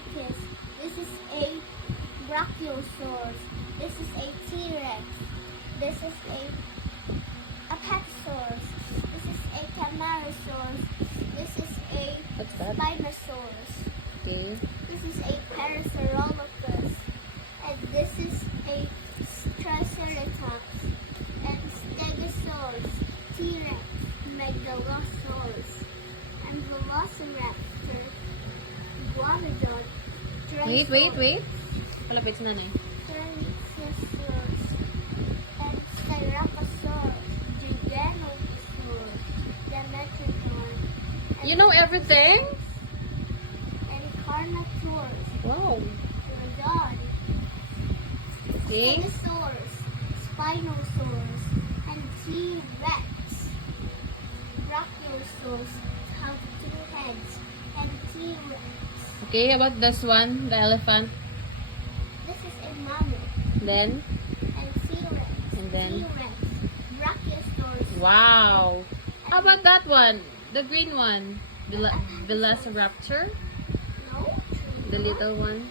Diplodocus. This is a Brachiosaurus. This is a T-Rex. This is a Apatosaurus. This is a Camarasaurus. This is a What's that? Spinosaurus. Okay. This is a Parasaurolophus. And this is a Triceratops. And Stegosaurus, T-Rex, Megalosaurus, and Velociraptor, Iguanodon, Wait. Palapit si nanay. Tyrannosaurus, and Styracosaurus, Giganotosaurus, Dimetrodon, and You know everything? and Carnotaurus, Wow. Rodon, See? Stegosaurus, Spinosaurus, and T-Rex. Brachiosaurus have 2 heads, and T-Rex. Okay, about this one, the elephant. This is a mammoth, Then, and T-Rex. And then? T-Rex, Brachiosaurus. wow. How about that one? The green one. Velociraptor? No, The little one?